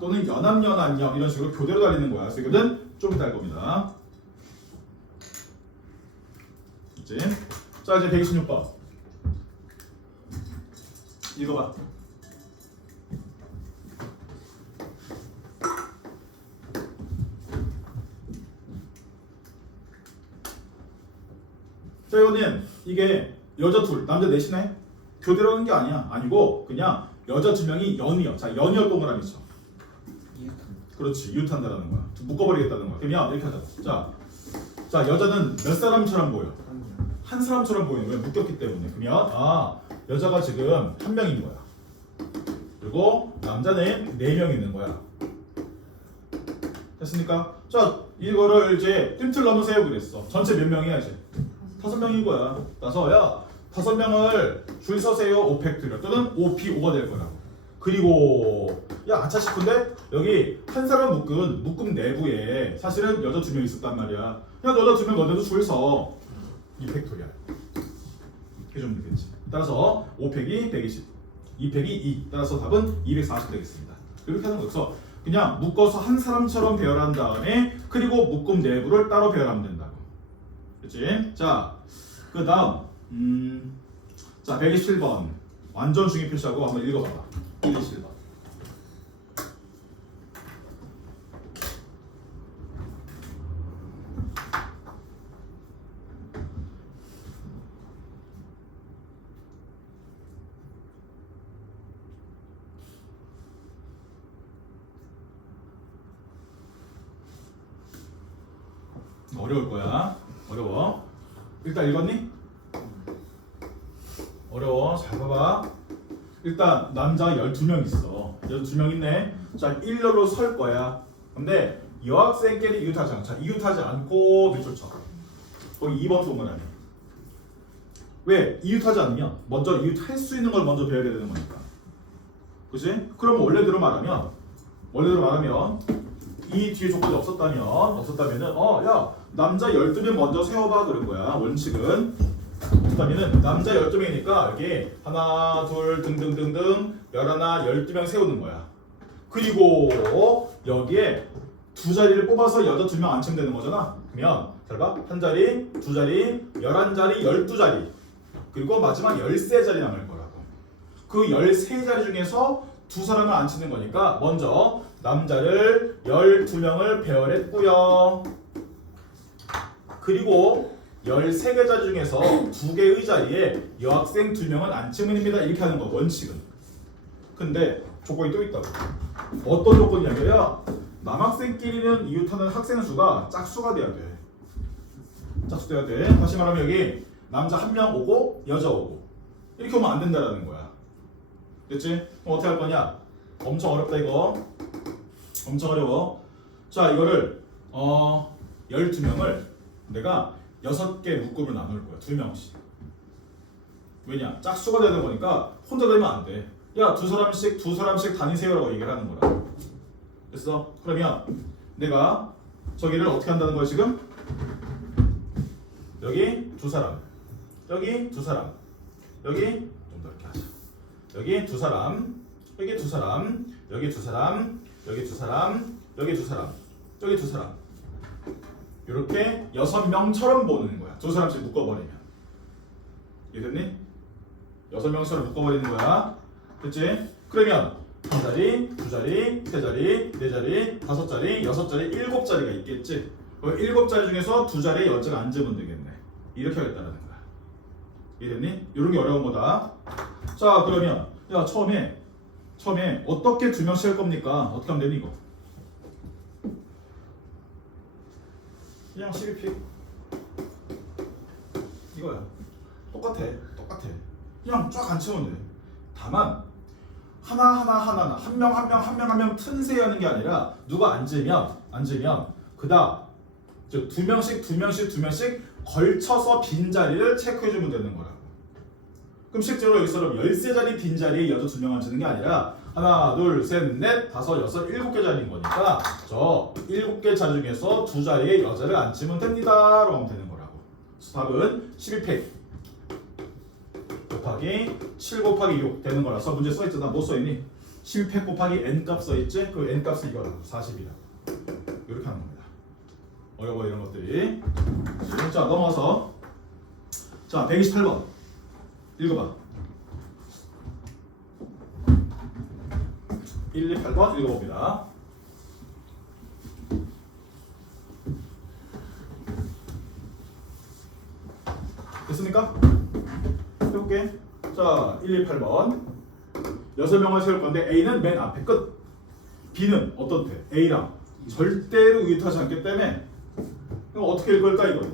또는 여남여 이런 식으로 교대로 달리는 거야. 그래서 이거는 좀 이따 할 겁니다. 그치? 자 이제 126번 읽어봐. 자 이거는 이게 여자 둘 남자 넷이네. 교대로 하는 게 아니고 그냥 여자 2명이 연이어. 자 연이어 동그라미 쳐. 이유탄. 그렇지 이웃한다라는 거야. 묶어버리겠다는 거야. 그러면 이렇게 하자. 자 여자는 몇 사람처럼 보여? 한 사람처럼 보이는 거야. 묶였기 때문에. 그러면 여자가 지금 1명인 거야. 그리고 남자는 4명 있는 거야. 됐습니까? 자 이거를 이제 뜀틀 넘으세요 그랬어. 전체 몇 명이야 이제? 5명인 거야. 따라서 야 5명을 줄 서세요. 오펙트를 또는 OP5가 될 거라고. 그리고 야 아차 싶은데 여기 한 사람 묶음 내부에 사실은 여자 2명 있었단 말이야. 야 여자 2명 너네도 줄 서. 이 팩토리얼 해주면 되겠지. 따라서 5팩이 120, 2팩이 2. 따라서 답은 240 되겠습니다. 이렇게 하는 거여서 그냥 묶어서 한 사람처럼 배열한 다음에 그리고 묶음 내부를 따로 배열하면 된다고. 그렇지? 자, 그 다음 자 127번 완전 중요 표시하고 한번 읽어봐봐. 127번 어려울 거야. 어려워. 일단 읽었니? 어려워. 잘 봐봐. 일단 남자 12명 있어. 12명 있네. 자 일렬로 설 거야. 근데 여학생끼리 이웃하지 않아. 자 이웃하지 않고 밑줄 쳐. 거기 2번 동그라미. 왜? 이웃하지 않으면 먼저 이웃할 수 있는 걸 먼저 배워야 되는 거니까. 그치? 그럼 원래대로 말하면 이 뒤에 조건이 없었다면은 야 남자 12명 먼저 세워봐 그런 거야. 원칙은. 그다음에는 남자 12명이니까 여기 하나 둘 등등등등 11, 12명 세우는 거야. 그리고 여기에 두 자리를 뽑아서 여자 2명 앉히면 되는 거잖아. 그러면 잘 봐. 한 자리, 두 자리, 11자리, 12자리. 그리고 마지막 13자리 남을 거라고. 그 13자리 중에서 두 사람을 앉히는 거니까 먼저 남자를 12명을 배열했고요. 그리고 13개 자리 중에서 2개의 자리에 여학생 2명은 앉히면입니다. 이렇게 하는 거 원칙은. 근데 조건이 또 있다고. 어떤 조건이냐면 남학생끼리는 이웃하는 학생 수가 짝수가 돼야 돼. 짝수돼야 돼. 다시 말하면 여기 남자 1명 오고 여자 오고 이렇게 오면 안 된다라는 거야. 됐지? 그럼 어떻게 할 거냐? 엄청 어렵다 이거. 엄청 어려워. 자 이거를 12명을 내가 6개 묶음을 나눌 거야. 2명씩. 왜냐? 짝수가 되는 거니까 혼자 되면 안 돼. 야 두 사람씩 다니세요라고 얘기를 하는 거라. 됐어? 그러면 내가 저기를 어떻게 한다는 거야 지금? 여기 두 사람, 여기 두 사람, 여기 좀 더 이렇게 하자. 여기 두 사람, 여기 두 사람, 여기 두 사람, 여기 두 사람, 여기 두 사람, 여기 두 사람. 이렇게 6명처럼 보는 거야. 두 사람씩 묶어버리면. 이해됐니? 6명처럼 묶어버리는 거야. 그치? 그러면 한 자리, 두 자리, 세 자리, 네 자리, 5자리, 6자리, 7자리가 있겠지? 그 7자리 중에서 두 자리에 여자가 앉으면 되겠네. 이렇게 하겠다는 거야. 이해됐니? 이런 게 어려운 거다. 자 그러면 야 처음에 어떻게 2명씩 할 겁니까? 어떻게 하면 되니 이거? 그냥 12픽 이거야. 똑같아. 그냥 쫙 앉히면 돼. 다만 하나 한 명 틈새 하는 게 아니라 누가 앉으면 그다음 2명씩 걸쳐서 빈자리를 체크해주면 되는 거라고. 그럼 실제로 여기서는 13자리 빈자리에 여자 2명 앉히는 게 아니라 하나, 둘, 셋, 넷, 다섯, 여섯, 7개 자리인 거니까 저 7개 자리 중에서 2자리에 여자를 앉히면 됩니다 라고 하면 되는 거라고. 그래서 답은 12페이지 곱하기 7 곱하기 6 되는 거라서 문제 써있잖아. 뭐 써있니? 11팩 곱하기 n값 써있지? 그 n값은 이거라고. 40이라고. 이렇게 하는 겁니다. 어려워 이런 것들이. 자 넘어가서 자 128번 읽어봐. 128번 읽어봅니다. 됐습니까? 해볼게. 자 128번 6명을 세울 건데 A는 맨 앞에 끝, B는 어떤 때? A랑 절대로 유의하지 않기 때문에 이거 어떻게 읽을까 이거.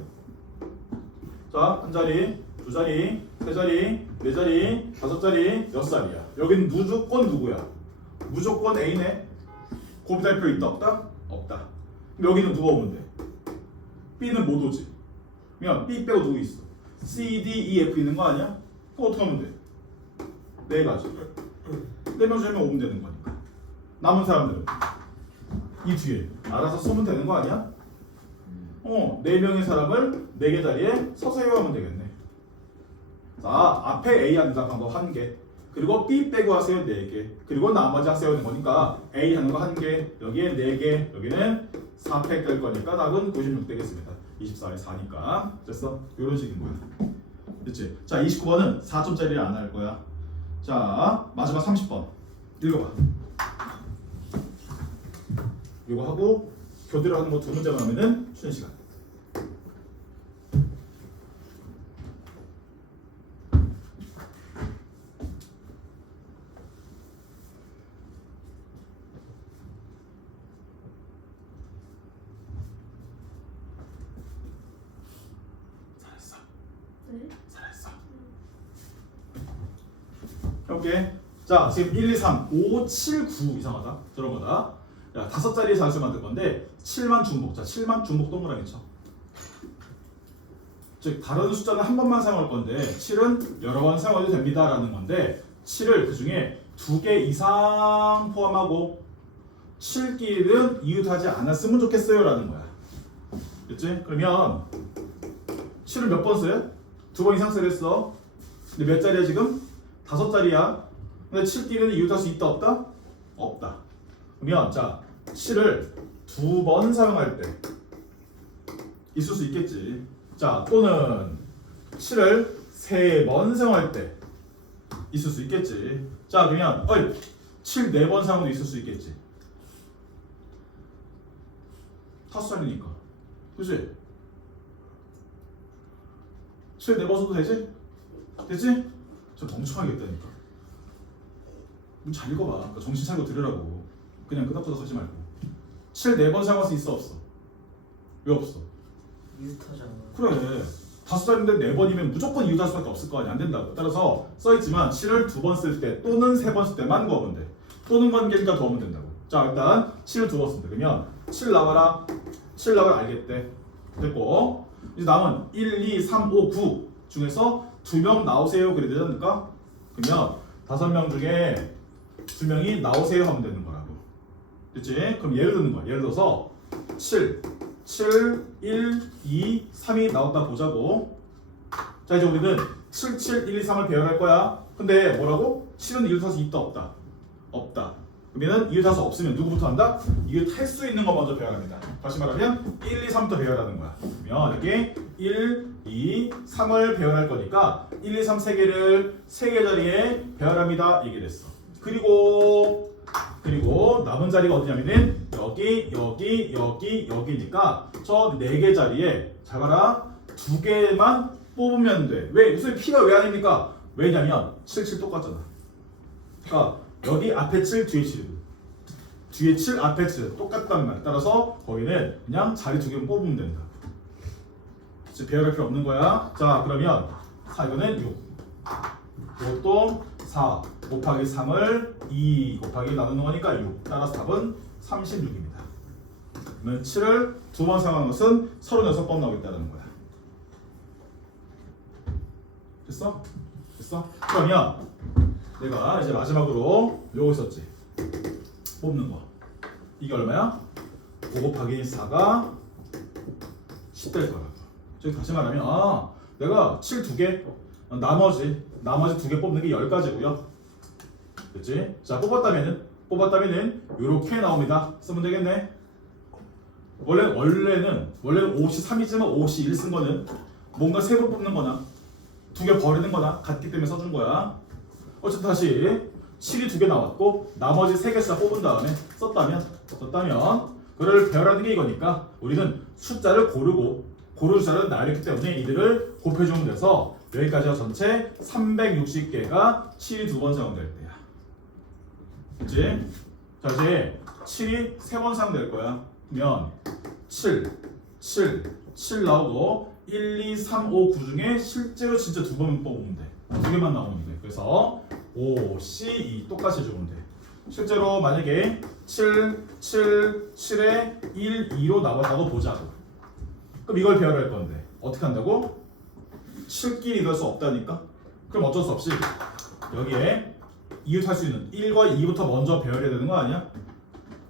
자, 한 자리, 두 자리, 세 자리, 네 자리, 다섯 자리, 6자리야. 여기는 무조건 누구야? 무조건 A네. 곱달표 있다 없다? 없다. 그럼 여기는 누가 오면 돼? B는 못 오지. 그러면 B 빼고 누구 있어? C, D, E, F 있는 거 아니야? 그거 어떻게 하면 돼? 네 가지. 4명 중에 오면 되는 거니까. 남은 사람들은 이 뒤에 알아서 쏘면 되는 거 아니야? 4명의 사람을 4개 자리에 서서 해오면 되겠네. 자, 앞에 A 하는 방법 1개, 그리고 B 빼고 하세요 4개, 그리고 나머지 하세요는 거니까 A 하는 거 1개, 여기에 4개, 여기는 4팩 될 거니까 답은 96 되겠습니다. 24에 4니까. 됐어? 이런 식인 거야. 됐지? 자, 29번은 4점짜리를 안 할 거야. 자, 마지막 30번 읽어봐. 이거 하고 교대로 하는 거 2문제만 하면은 쉬는 시간. 잘했어. 네. 잘했어. 해볼게. 자, 지금 1, 2, 3, 5, 7, 9 이상하다. 저런 거다. 야, 5자리의 자수 만들 건데 7만 중복. 자, 7만 중복 동그라미 쳐. 즉 다른 숫자는 한 번만 사용할 건데 7은 여러 번 사용해도 됩니다라는 건데 7을 그 중에 2개 이상 포함하고 7끼리는 이웃하지 않았으면 좋겠어요라는 거야. 됐지? 그러면 7을 몇 번 써요? 2번 이상 쓰랬어. 근데 몇 자리야 지금? 5자리야. 근데 7끼리는 이웃할 수 있다 없다? 없다. 그러면 자 7을 2번 사용할 때 있을 수 있겠지. 자 또는 7을 3번 사용할 때 있을 수 있겠지. 자 그러면 7 4번 사용도 있을 수 있겠지. 5자리니까 그치? 7 4번 써도 되지? 됐지? 저 멍청하게 했다니까. 잘 읽어봐. 그러니까 정신 차리고 들으라고. 그냥 끄덕끄덕 하지 말고. 7 4번 사용할 수 있어 없어? 왜 없어? 유타잖아. 그래. 5자리인데 4번이면 무조건 이웃할 수밖에 없을 거 아니야. 안 된다고. 따라서 써있지만 7을 2번 쓸 때 또는 3번 쓸 때만 구하면 돼. 또는 관계니까 더하면 된다고. 자 일단 7을 2번 쓴다. 그러면 7 나와라. 7 나와라 알겠대. 됐고 이제 남은 1, 2, 3, 5, 9 중에서 2명 나오세요 그래야 되지 않을까? 그러면 5명 중에 2명이 나오세요 하면 되는 거라고. 됐지? 그럼 예를 드는 거야. 예를 들어서 7, 1, 2, 3이 나왔다 보자고. 자 이제 우리는 7, 1, 2, 3을 배열할 거야. 근데 뭐라고? 7은 이웃할 수 있다 없다? 없다. 그러면 이웃할 수 없으면 누구부터 한다? 이웃할 수 있는 거 먼저 배열합니다. 다시 말하면 1, 2, 3부터 배열하는 거야. 그러면 이렇게 1, 2, 3을 배열할 거니까 1, 2, 3 3개를 3개 자리에 배열합니다. 이게 됐어. 그리고 남은 자리가 어디냐면은 여기니까 저 4개 자리에 잘 봐라 2개만 뽑으면 돼. 왜? 무슨 P가 왜 아닙니까? 왜냐면 7, 7 똑같잖아. 그러니까 여기 앞에 7 뒤에 7이거든. 뒤에 7 앞에 7 똑같단 말. 따라서 거기는 그냥 자리 2개만 뽑으면 된다. 배열할 필요 없는 거야. 자 그러면 이거는 6 이것도 4 곱하기 3을 2 곱하기 나누는 거니까 6. 따라서 답은 36입니다. 그러면 7을 2번 사용한 것은 36번 나오겠다는 거야. 됐어? 됐어? 그러면 내가 이제 마지막으로 요거 있었지. 뽑는 거. 이게 얼마야? 5 곱하기 4가 10 될 거라고. 즉 다시 말하면 내가 7 2개 나머지 2개 뽑는 게 10가지고요. 그치? 자 뽑았다면은 요렇게 나옵니다. 쓰면 되겠네. 원래는 옷이 3이지만 옷이 1 쓴 거는 뭔가 3번 뽑는 거나 2개 버리는 거나 같기 때문에 써준 거야. 어쨌든 다시 7이 2개 나왔고 나머지 3개씩 뽑은 다음에 썼다면 그걸 배열하는 게 이거니까 우리는 숫자를 고르고 고른 숫자는 나열했기 때문에 이들을 곱해주면 돼서 여기까지가 전체 360개가 7이 2번 사용될 때야. 그치? 자 이제 7이 3번 사용될 거야. 그러면 7 나오고 1, 2, 3, 5, 9 중에 실제로 진짜 2번 뽑으면 돼. 2개만 나오면 돼. 그래서 5, C, 2 똑같이 해주면 돼. 실제로 만약에 7에 1, 2로 나왔다고 보자고. 그럼 이걸 배열할 건데 어떻게 한다고? 7끼리 이럴 수 없다니까? 그럼 어쩔 수 없이 여기에 이웃할 수 있는 1과 2부터 먼저 배열해야 되는 거 아니야?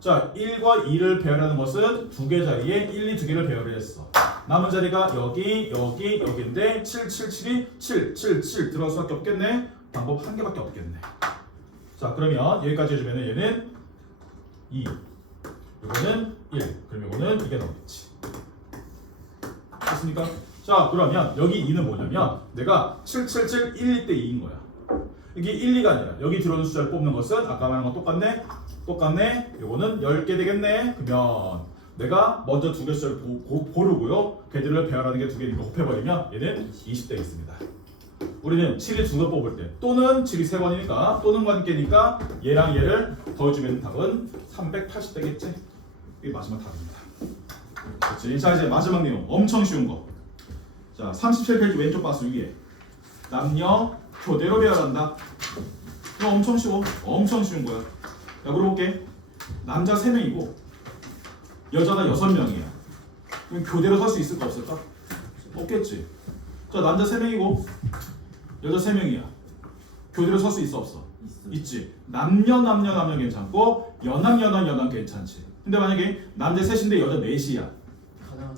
자 1과 2를 배열하는 것은 2개 자리에 1, 2 2개를 배열했어. 남은 자리가 여기인데 7이 7 들어갈 수밖에 없겠네. 방법 한 개밖에 없겠네. 자 그러면 여기까지 해주면 얘는 2 이거는 1 그럼 이거는 이게 나오겠지. 됐습니까? 자 그러면 여기 2는 뭐냐면 내가 1 때 2인 거야. 이게 1, 2가 아니라 여기 들어오는 숫자를 뽑는 것은 아까 말한 거 똑같네. 요거는 10개 되겠네. 그러면 내가 먼저 2개 숫자를 고르고요. 걔들을 배열하는 게 2개니까 곱해버리면 얘는 20 되겠습니다. 우리는 7이 2개 뽑을 때 또는 7이 3번이니까 또는 관계니까 얘랑 얘를 더해주면 답은 380 되겠지? 이게 마지막 답입니다. 그렇지? 자 이제 마지막 내용 엄청 쉬운 거. 자 37페이지 왼쪽 박스 위에 남녀 교대로 배열한다. 이거 엄청 쉬운 거야. 야 물어볼게. 남자 3명이고 여자가 6명이야. 그럼 교대로 설 수 있을까 없을까? 없겠지. 자 남자 3명이고 여자 3명이야. 교대로 설 수 있어 없어? 있지. 남녀 괜찮고 여남 괜찮지. 근데 만약에 남자 3인데 여자 4이야.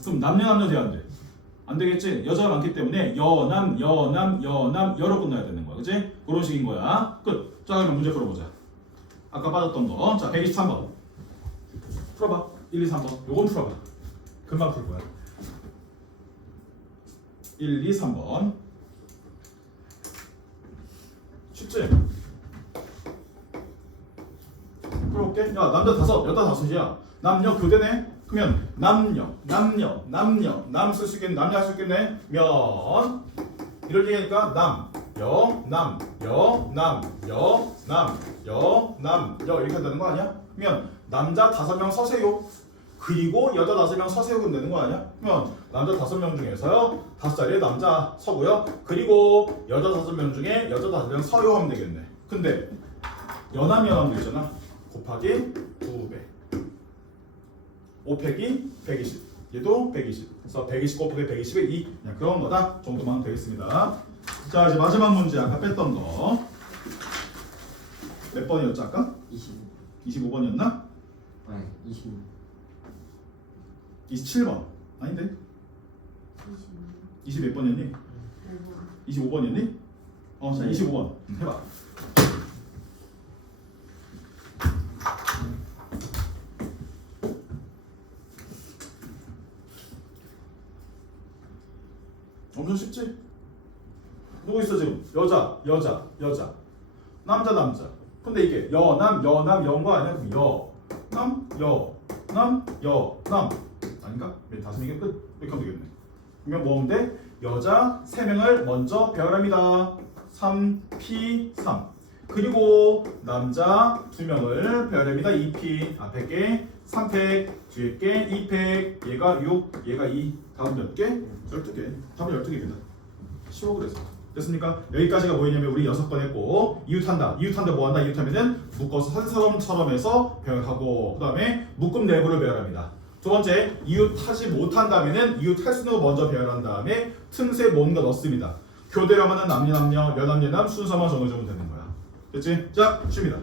그럼 남녀 돼야 안 돼? 안 되겠지. 여자가 많기 때문에 여남 여로 끝나야 되는 거야. 그치? 그런 식인 거야. 끝. 자 그럼 문제 풀어보자. 아까 빠졌던 거. 자 123번 풀어봐. 1, 2, 3번 요건 풀어봐. 금방 풀 거야. 1, 2, 3번 쉽지? 풀어볼게. 야 남자 5 여자 5이야. 남녀 교대네. 그러면 남 쓸 수 있겠네. 남녀 할 수 있겠네. 면 이럴 얘기하니까 여 이렇게 한다는 거 아니야? 그러면 남자 5명 서세요. 그리고 여자 5명 서세요 그러면 되는 거 아니야? 그러면 남자 5명 중에서요 5자리에 남자 서고요. 그리고 여자 5명 중에 여자 5명 서요 하면 되겠네. 근데 여남도 있잖아. 곱하기 2배 5 빼기 120 얘도 120 그래서 120 곱하기 120의 2 그냥 그런 거다 정도만 되겠습니다. 자 이제 마지막 문제 아까 뺐던 거 몇 번이었죠 아까? 25번이었나? 아니 27번 아닌데? 20 몇 번이었니? 25번이었니? 자 25번 해봐. 엄청 쉽지? 누구 있어 지금? 여자 남자 근데 이게 여남 연 거 아니야? 그럼 여남 아닌가? 맨 5명이 끝 이렇게 하면 되겠네. 그러면 뭐 하면 돼? 여자 3명을 먼저 배열합니다. 3P3 그리고 남자 2명을 배열합니다. 2P 앞에 게 3팩 뒤에 게 2팩 얘가 6 얘가 2 다음 몇 개? 12개 답은 12개입니다. 쉬워 그래서 됐습니까? 여기까지가 뭐였냐면 우리 6번 했고 이웃한다 뭐한다? 이웃하면은 묶어서 한 사람처럼 해서 배열하고 그 다음에 묶음 내부를 배열합니다. 두 번째 이웃하지 못한다면은 이웃할 수 있는 거 먼저 배열한 다음에 틈새 뭔가 넣습니다. 교대라면은 남녀, 여남여남 순서만 정해주면 되는 거야. 됐지? 자, 쉽니다.